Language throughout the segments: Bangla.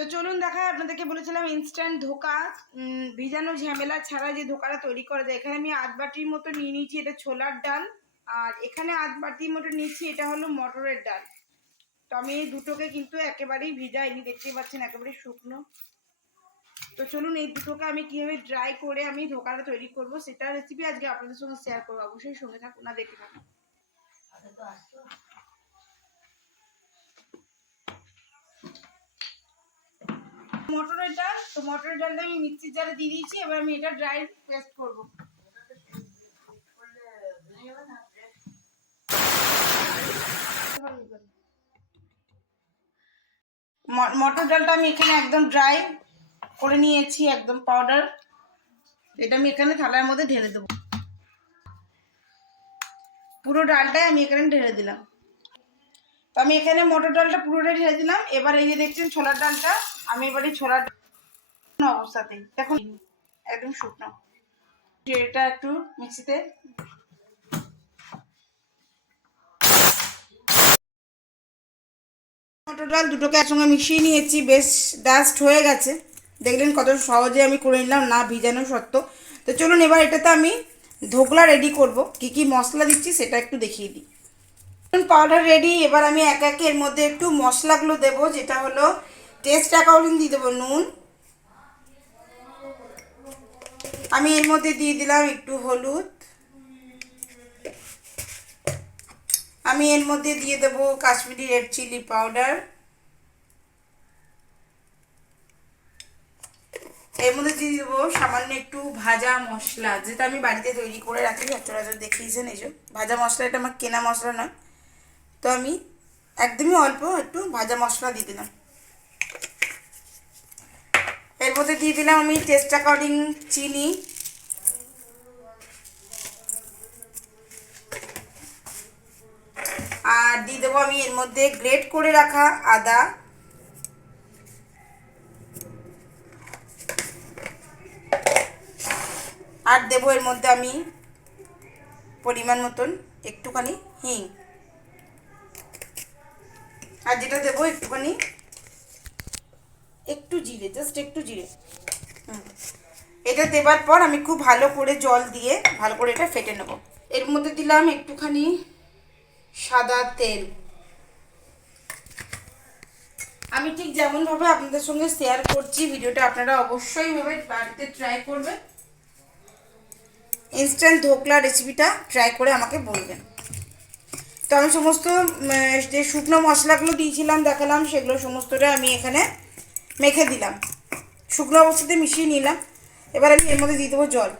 তো চলুন দেখা আপনাদেরকে বলেছিলাম ইনস্ট্যান্ট ধোকা ভিজানো ঝামেলা ছাড়া যে ধোকাটা তৈরি করা যায়। এখানে আমি আধ বাটির মতো নিয়ে নিয়েছি, এটা ছোলার ডাল। আর এখানে আধ বাটির মতো নিয়েছি, এটা হলো মটরের ডাল। তো আমি এই দুটোকে কিন্তু একেবারেই ভিজাইনি, দেখতেই পাচ্ছেন একেবারে শুকনো। তো চলুন এই দুটোকে আমি কীভাবে ড্রাই করে আমি ধোকাটা তৈরি করব, সেটা রেসিপি আজকে আপনাদের সঙ্গে শেয়ার করব। অবশ্যই সঙ্গে থাকুন না দেখতে থাকুন। মটরের ডাল তো মটরের ডালটা আমি মিক্সির জারে দিয়ে দিয়েছি, এবার আমি এটা ড্রাই পেস্ট করব। মটর ডালটা আমি এখানে একদম ড্রাই করে নিয়েছি, একদম পাউডার এটা আমি এখানে থালার মধ্যে ঢেলে দেবো। পুরো ডালটাই আমি এখানে ঢেলে দিলাম। তো আমি এখানে মটর ডালটা পুরোটাই ঢেলে দিলাম। এবার এই যে দেখছেন ছোলার ডালটা আমি এবার ছোলার অবস্থাতে। দেখুন, একদম শুকনো। এটা একটু মিক্সিতে। মটর ডাল দুটোকে একসঙ্গে মিশিয়ে নিয়েছি, বেশ ডাস্ট হয়ে গেছে। দেখলেন কত সহজে আমি করে নিলাম, না ভিজানো সত্ত্বেও তো চলুন, এবার এটাতে আমি ধোকলা রেডি করব। কি কি মশলা দিচ্ছি সেটা একটু দেখিয়ে দিই। পাউডার রেডি এবার আমি এক একে এর মধ্যে একটু মশলাগুলো দেব, যেটা হলো টেস্ট অ্যাকাউন্টিং দিয়ে দেবো নুন। আমি এর মধ্যে দিয়ে দিলাম একটু হলুদ। আমি এর মধ্যে দিয়ে দেব কাশ্মীরি রেড চিলি পাউডার এর মধ্যে দিয়ে দেবো সামান্য একটু ভাজা মশলা, যেটা আমি বাড়িতে তৈরি করে রাখি সচরাচর দেখিয়েছেন এই যে ভাজা মশলা, এটা আমার কেনা মশলা নয়। তো আমি একদমই অল্প একটু ভাজা মশলা দিয়ে দিলাম। এর মধ্যে দিয়ে দিলাম আমি টেস্ট অ্যাকর্ডিং চিনি। আর দিয়ে দেবো আমি এর মধ্যে গ্রেট করে রাখা আদা। আর দেবো এর মধ্যে আমি পরিমাণ মতন একটুখানি হিং। আর যেটা দেবো একটুখানি একটু জিরে জাস্ট একটু জিরে। এটা দেবার পর আমি খুব ভালো করে জল দিয়ে ভালো করে এটা ফেটে নেব। এর মধ্যে দিলাম একটুখানি সাদা তেল। আমি ঠিক যেমনভাবে আপনাদের সঙ্গে শেয়ার করছি, ভিডিওটা আপনারা অবশ্যই ভাবে বাড়িতে ট্রাই করবেন। ইনস্ট্যান্ট ধোকলা রেসিপিটা ট্রাই করে আমাকে বলবেন। তো আমি সমস্ত যে শুকনো মশলাগুলো দিয়েছিলাম, দেখালাম, সেগুলো সমস্তটা আমি এখানে মেখে দিলাম। শুকনো অবস্থাতে মিশিয়ে নিলাম। এবার আমি এর মধ্যে দিয়ে দেবো জল।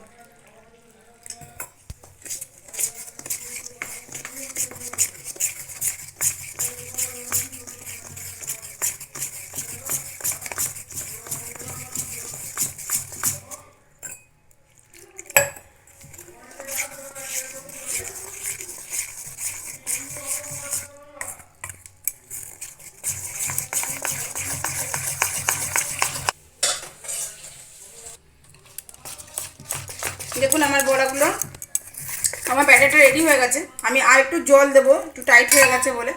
দেখুন আমার বড়াগুলো, আমার ব্যাটারটা রেডি হয়ে গেছে। আমি আর একটু জল দেবো, একটু টাইট হয়ে গেছে বলে।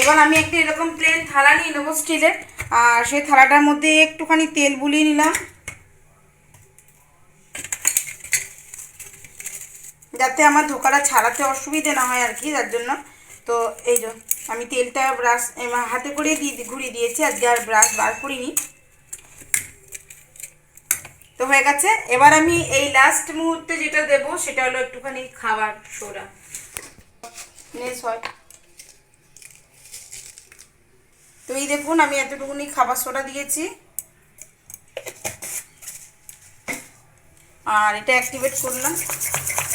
এবার আমি একটি এরকম প্লেন থালা নিয়ে নেব স্টিলের আর সেই থালাটার মধ্যে একটুখানি তেল বুলিয়ে নিলাম। যাতে আমার ধোকাটা ছাড়াতে অসুবিধে না হয় আর কি, তার জন্য। তো এই যে, আমি তেলটা ব্রাশ হাতে করে দিয়ে ঘুরিয়ে দিয়েছি, আজকে আর ব্রাশ বার করিনি। তো হয়ে গেছে। এবার আমি এই লাস্ট মুহূর্তে যেটা দেব, সেটা হলো একটুখানি খাবার সোডা। নেস হয়। তো এই দেখুন, আমি এতটুকুনি খাবার সোডা দিয়েছি। আর এটা অ্যাক্টিভেট করলাম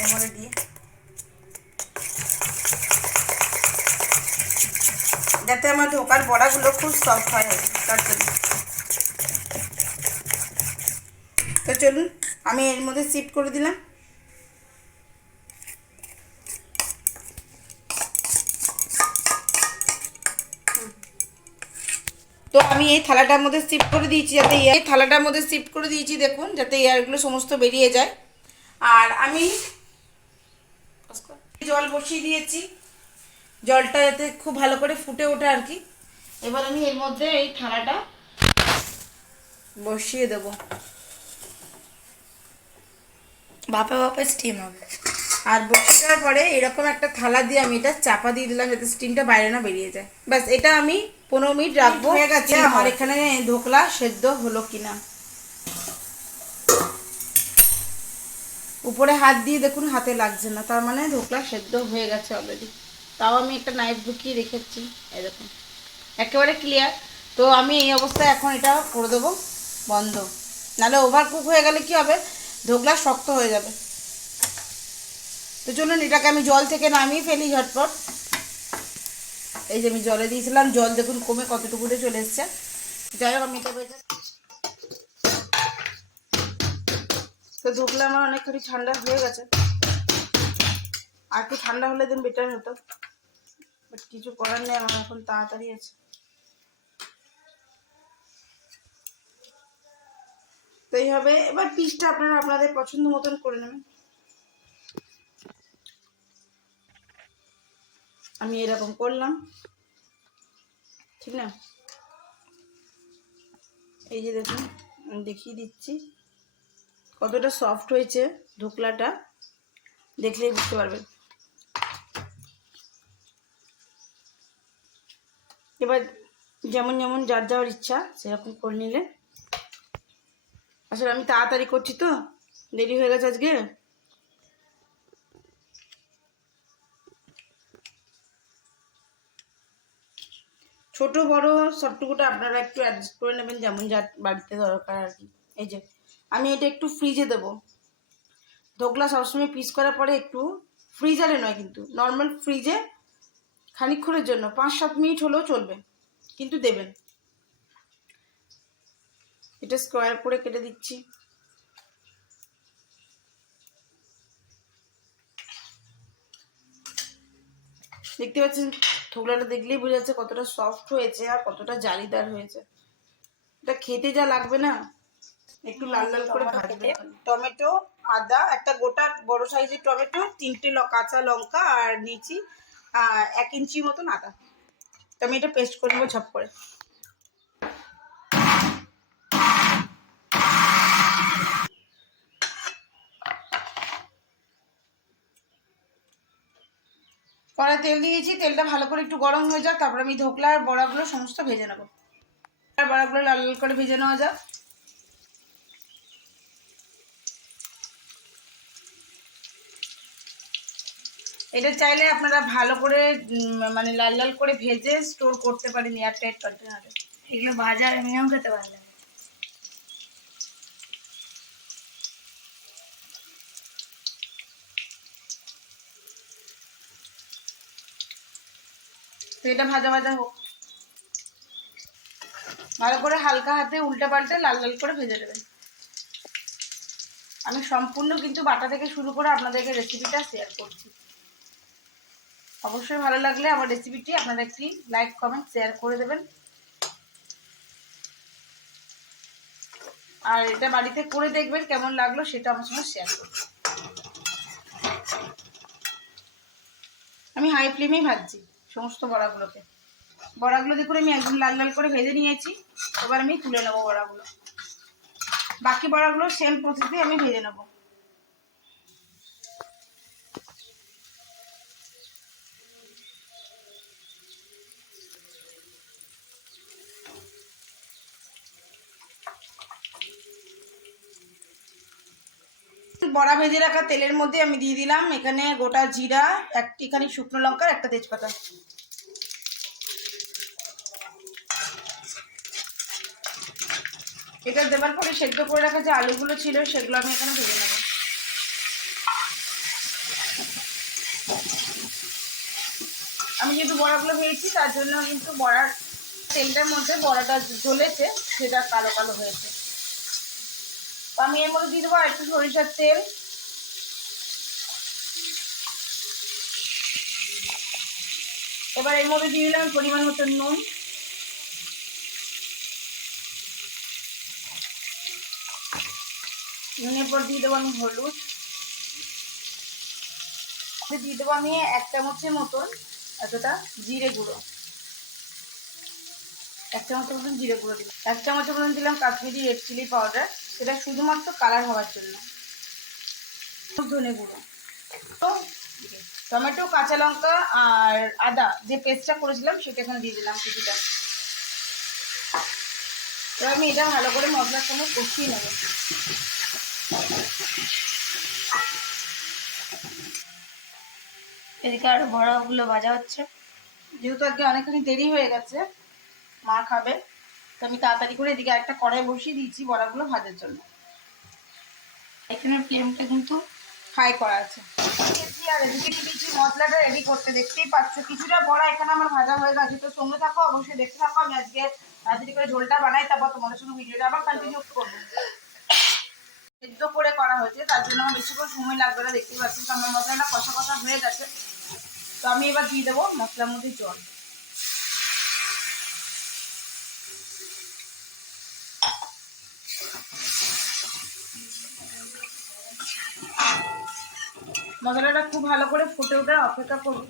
এর মধ্যে দিয়ে। যাতে আমার ঢোকার বড়াগুলো খুব সফট হয় তার জন্য। তো চলুন, আমি এর মধ্যে শিফট করে দিলাম। তো আমি এই থালাটার মধ্যে শিফট করে দিয়েছি যাতে এই থালাটার মধ্যে শিফট করে দিয়েছি দেখুন, যাতে এয়ারগুলো সমস্ত বেরিয়ে যায়। আর আমি জল বসিয়ে দিয়েছি। জলটা যাতে খুব ভালো করে ফুটে ওঠে আর কি। এবার আমি এর মধ্যে এই থালাটা বসিয়ে দেব। বাপে বাপে স্টিম হবে। আর দেওয়ার পরে এরকম একটা থালা দিয়ে আমি এটা চাপা দিয়ে দিলাম যাতে স্টিমটা বাইরে না বেরিয়ে যায়। ব্যাস এটা আমি পনেরো মিনিট রাখব। হয়ে গেছে আমার এখানে ধোকলা সেদ্ধ হলো কিনা। উপরে হাত দিয়ে দেখুন হাতে লাগছে না। তার মানে ধোকলা সেদ্ধ হয়ে গেছে অলরেডি তাও আমি একটা নাইফ ঢুকিয়ে রেখেছি এরকম। একেবারে ক্লিয়ার তো আমি এই অবস্থায় এখন এটা করে দেবো বন্ধ। নাহলে ওভার কুক হয়ে গেলে কি হবে? ধোকলা শক্ত হয়ে যাবে। তো চলুন, এটাকে আমি জল থেকে নামিয়ে ফেলি ঝটপট। এই যে আমি জলে দিয়েছিলাম, জল দেখুন কমে কতটুকুতে চলে এসছে। যাই হোক, আমি এটা তো ধোকলা আমার অনেকখানি ঠান্ডা হয়ে গেছে। আর একটু ঠান্ডা হলে দিন বেটার হতো। বাট কিছু করার নেই, আমার এখন তাড়াতাড়ি আছে। তো এইভাবে, এবার পিসটা আপনারা আপনাদের পছন্দ মতন করে নেবেন। আমি এরকম করলাম। ঠিক না? এই যে দেখুন, আমি দেখিয়ে দিচ্ছি। কতটা সফট হয়েছে ধোকলাটা দেখলেই বুঝতে পারবেন। এবার যেমন যেমন যার যাওয়ার ইচ্ছা সেরকম করে নিলে। আসলে আমি তাড়াতাড়ি করছি তো। দেরি হয়ে গেছে আজকে। ছোট, বড় সবটুকুটা আপনারা একটু অ্যাডজাস্ট করে নেবেন যেমন যা বাড়িতে দরকার আর কি। এই যে, আমি এটা একটু ফ্রিজে দেবো। ধোকলা সবসময় পিস করার পরে একটু ফ্রিজারে নয় কিন্তু নর্মাল ফ্রিজে খানিকক্ষণের জন্য পাঁচ সাত মিনিট হলেও চলবে, কিন্তু দেবেন। এটা স্কোয়ার করে কেটে দিচ্ছি। দেখতে পাচ্ছেন? থোকলাটা দেখলেই বোঝা যাচ্ছে কতটা সফট হয়েছে আর কতটা জালিদার হয়েছে। এটা খেতে যা লাগবে না একটু লাল লাল করে ভাজবে। টমেটো আদা একটা গোটা বড় সাইজের টমেটো তিনটে কাঁচা লঙ্কা আর নিচি এক ইঞ্চি মতন আদা। তো আমি এটা পেস্ট করে নেব ঝপ করে। কড়াই তেল দিয়েছি, তেলটা ভালো করে একটু গরম হয়ে যাক, তারপর আমি ধোকলা আর বড়াগুলো সমস্ত ভেজে নেব। আর বড়াগুলো লাল লাল করে ভেজে নেওয়া যাক। এটা চাইলে আপনারা ভালো করে মানে লাল লাল করে ভেজে স্টোর করতে পারেন এয়ার টাইট কন্টেনারে এগুলো ভাজা এমনিও খেতে ভালো এটা ভাজা ভাজা হোক। ভালো করে হালকা হাতে উল্টে পাল্টে লাল লাল করে ভেজে নেবেন। আমি সম্পূর্ণ কিন্তু বাটা থেকে শুরু করে আপনাদেরকে রেসিপিটা শেয়ার করছি। অবশ্যই ভালো লাগলে আমার রেসিপিটি আপনারা একটি লাইক কমেন্ট শেয়ার করে দেবেন। আর এটা বাড়িতে করে দেখবেন কেমন লাগল সেটা আমার সঙ্গে শেয়ার করবেন। আমি হাই ফ্লেমেই ভাজছি। সমস্ত বড়াগুলোকে। বড়াগুলো দেখুন, আমি একদম লাল লাল করে ভেজে নিয়েছি। এবার আমি তুলে নেব বড়াগুলো। বাকি বড়াগুলো সেম প্রসেসে আমি ভেজে নেব। বড়া ভেজে রাখা তেলের মধ্যে আমি দিয়ে দিলাম এখানে গোটা জিরা, একটিখানি শুকনো লঙ্কা আর একটা তেজপাতা। এটা দেওয়ার পরে সেদ্ধ করে রাখা যে আলুগুলো ছিল সেগুলো আমি এখানে ভেজে নেব। আমি যেহেতু বড়াগুলো ভেজেছি, তার জন্য কিন্তু বড়ার তেলটার মধ্যে বড়াটা জ্বলেছে, সেটা কালো কালো হয়েছে। আমি এর মধ্যে দিয়ে দেবো আর একটু সরিষার তেল। এবার এর মধ্যে দিয়ে দিলাম পরিমাণ মতো নুন। নুনের পর দিয়ে দেবো আমি হলুদ। দিয়ে দেবো আমি এক চামচের মতন এতটা জিরে গুঁড়ো। এক চামচের মতন জিরে গুঁড়ো দিলাম। এক চামচের মতন দিলাম কাশ্মীরি রেড চিলি পাউডার সেটা শুধুমাত্র কালার হওয়ার জন্য। ধনে গুঁড়ো। তো টমেটো, কাঁচা লঙ্কা আর আদা যে পেস্টটা করেছিলাম সেটা এখানে দিয়ে দিলাম কিছুটা এবার আমি এটা ভালো করে মশলার সঙ্গে কষিয়ে নেব। এদিকে আরও বড়াগুলো ভাজা হচ্ছে। যেহেতু আজকে অনেকখানি দেরি হয়ে গেছে, মা খাবে। তো আমি তাড়াতাড়ি করে এদিকে একটা কড়াই বসিয়ে দিয়েছি বড়াগুলো ভাজার জন্য। এখানে ফ্লেমটা কিন্তু ফ্রাই করা আছে। আর এদিকে দিয়ে দিয়েছি মশলাটা রেডি করতে। দেখতেই পাচ্ছ, কিছুটা বড়া এখানে আমার ভাজা হয়ে গেছে। তো সঙ্গে থাকো, অবশ্যই দেখতে থাকো। আমি আজকে তাড়াতাড়ি করে ঝোলটা বানাই, তারপর তোমাদের সঙ্গে ভিডিওটা আবার কন্টিনিউ করব। সেদ্ধ করে করা হয়েছে, তার জন্য আমার বেশিক্ষণ সময় লাগবে না। দেখতেই পাচ্ছি তো আমার মশলাটা কষা কষা হয়ে গেছে। তো আমি এবার দিয়ে দেবো মশলার মধ্যে জল। মশলাটা খুব ভালো করে ফুটে ওঠার অপেক্ষা করব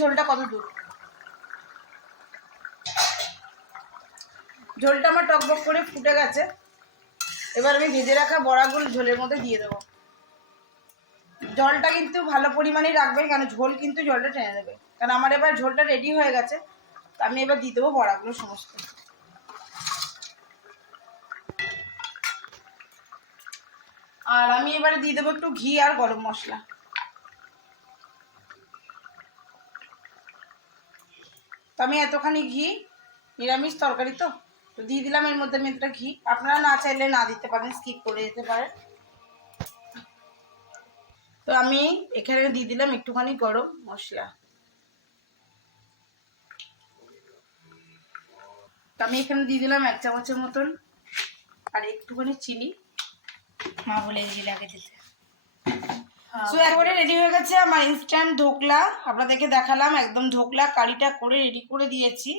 ঝোলটা কত দূর। ঝোলটা আমার টকবক করে ফুটে গেছে। এবার আমি ভেজে রাখা বড়াগুলো ঝোলের মধ্যে দিয়ে দেবো। জলটা কিন্তু ভালো পরিমাণেই রাখবেন, কেন ঝোল কিন্তু জলটা টেনে দেবে। কারণ আমার এবার ঝোলটা রেডি হয়ে গেছে আমি এবার দিয়ে দেবো বড়াগুলো সমস্ত। আর আমি এবারে দিয়ে দেবো একটু ঘি আর গরম মশলা। তো আমি এতখানি ঘি, নিরামিষ তরকারি তো তো দিয়ে দিলাম এর মধ্যে এতটা ঘি। আপনারা না চাইলে না দিতে পারেন স্কিপ করে দিতে পারেন। তো আমি এখানে দিয়ে দিলাম একটুখানি গরম মশলা। তো আমি এখানে দিয়ে দিলাম এক চামচের মতন, আর একটুখানি চিনি। মা বলে দিল আগে দিতে। সো একবারে রেডি হয়ে গেছে আমার ইনস্ট্যান্ট ধোকলা। আপনাদেরকে দেখালাম একদম ধোকলা কারিটা করে রেডি করে দিয়েছি।